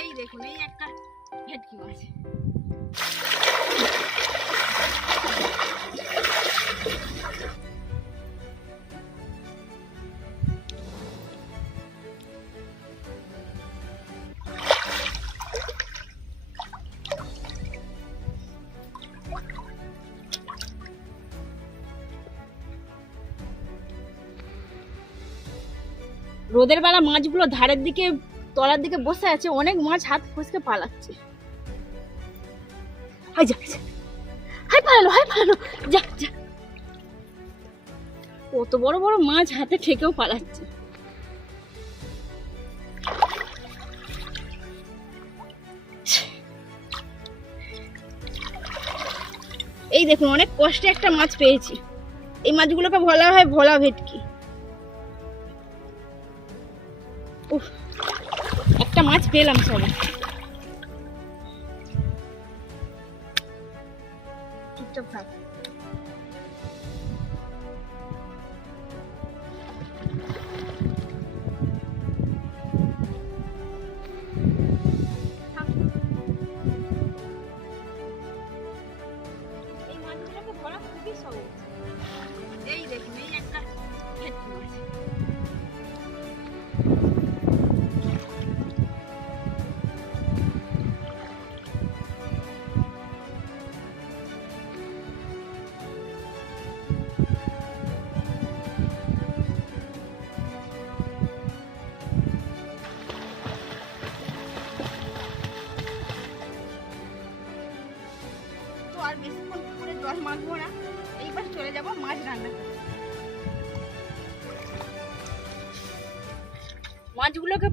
এই দেখুন এই একটা ভেটকি মাছ। রোদের বেলা মাছগুলো ধারের দিকে তলার দিকে বসে আছে, অনেক মাছ হাত ফসকে পালাচ্ছে। হাই যা হাই পালালো যা যা। কত বড় বড় মাছ হাতে ঠেকেও পালাচ্ছে। এই দেখুন অনেক কষ্টে একটা মাছ পেয়েছি। এই মাছগুলোকে বলা হয় ভোলা ভেটকি। উফ, একটা মাছ পেলাম সবাই। চুপচাপ থাক। এই মাছগুলোকে ধরা খুবই সহজ। এই দেখুন এই একটা ভেটকি মাছ। তো আর বেশিক্ষণ পুকুরে জল মাখবো না, এইবার চলে যাব মাছ রান্না করতে। মাছগুলোকে